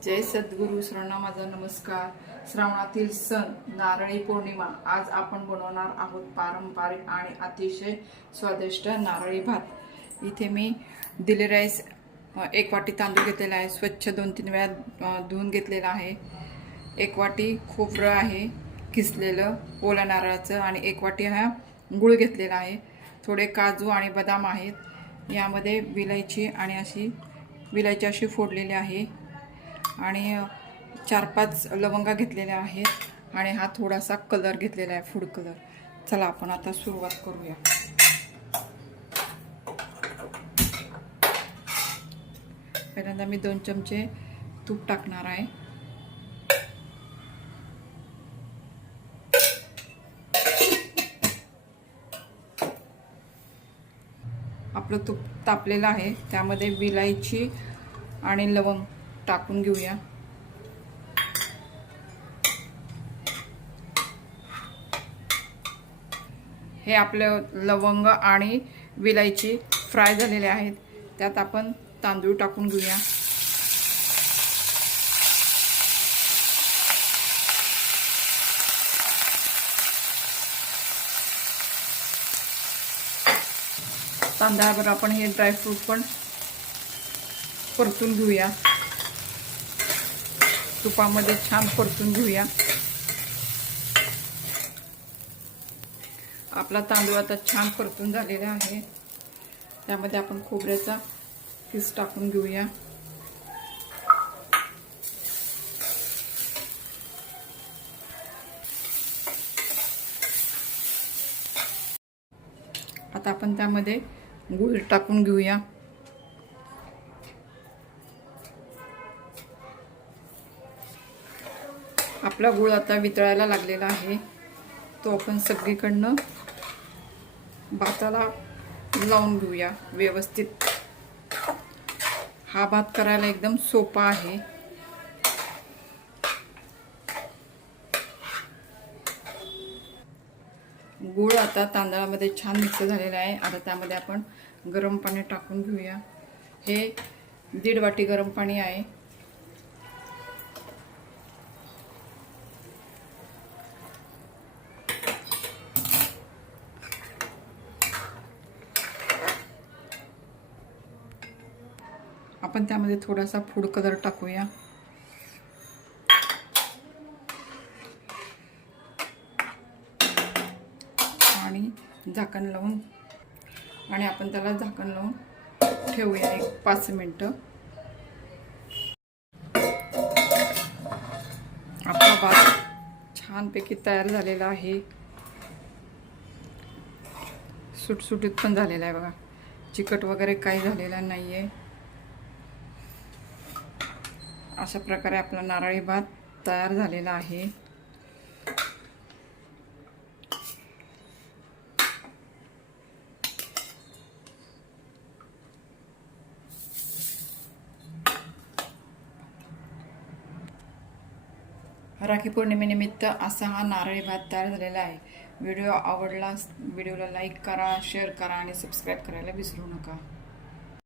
जय सद्गुरू श्रवणा माझा नमस्कार. श्रावणातील सण नारळी पौर्णिमा आज आपण बनवणार आहोत पारंपरिक आणि अतिशय स्वादिष्ट नारळी भात. इथे मी दिले राईस एक वाटी तांदूळ घेतलेला आहे स्वच्छ दोन तीन वेळा धुवून घेतलेला आहे. एक वाटी खोबरं आहे किसलेलं ओला नारळाचं आणि एक वाटी हा गुळ घेतलेला आहे. थोडे काजू आणि बदाम आहेत. यामध्ये विलायची आणि अशी विलायची अशी फोडलेली आहे. आणि चार पाच लवंगा घेतलेल्या आहेत आणि हा थोडासा कलर घेतलेला आहे फूड कलर. चला आपण आता सुरुवात करूया. पहिल्यांदा मी दोन चमचे तूप टाकणार आहे. आपलं तूप तापलेलं आहे त्यामध्ये विलायची आणि लवंग. टाकून घेऊया. हे आपलं लवंग आणि विलायची फ्राय झालेले आहेत. त्यात आपण तांदूळ टाकून घेऊया. तांदळावर आपण हे ड्रायफ्रूट पण परतून घेऊया. तुपामध्ये छान परतून घेऊया. आपला तांदूळ आता छान परतून झालेला आहे. त्यामध्ये आपण खोबऱ्याचा किस टाकून घेऊया. आता आपण त्यामध्ये गुळ टाकून घेऊया. आपला गूळ आता वितळायला लागलेला आहे. तो आपण सगळीकडनं भाताला लावून घेऊया व्यवस्थित. हा भात करायला एकदम सोपा आहे. गूळ आता तांदळामध्ये छान मिक्स झालेला आहे. आता त्यामध्ये आपण गरम पाणी टाकून घेऊया. हे दीड वाटी गरम पाणी आहे. आपण त्यामध्ये थोडासा फूड कलर टाकूया. आणि झाकण लावून आणि आपण त्याला झाकण लावून ठेवूया एक पाच मिनटं. आपला भात छानपैकी तयार झालेला आहे. सुटसुटीत पण झालेला आहे बघा. चिकट वगैरे काही झालेला नाही आहे अशा प्रकारे आपला नारळी भात तयार झालेला आहे. राखी पौर्णिमेनिमित्त असा हा नारळी भात तयार झालेला आहे. व्हिडिओ आवडला व्हिडिओला लाईक करा शेअर करा आणि सबस्क्राईब करायला विसरू नका.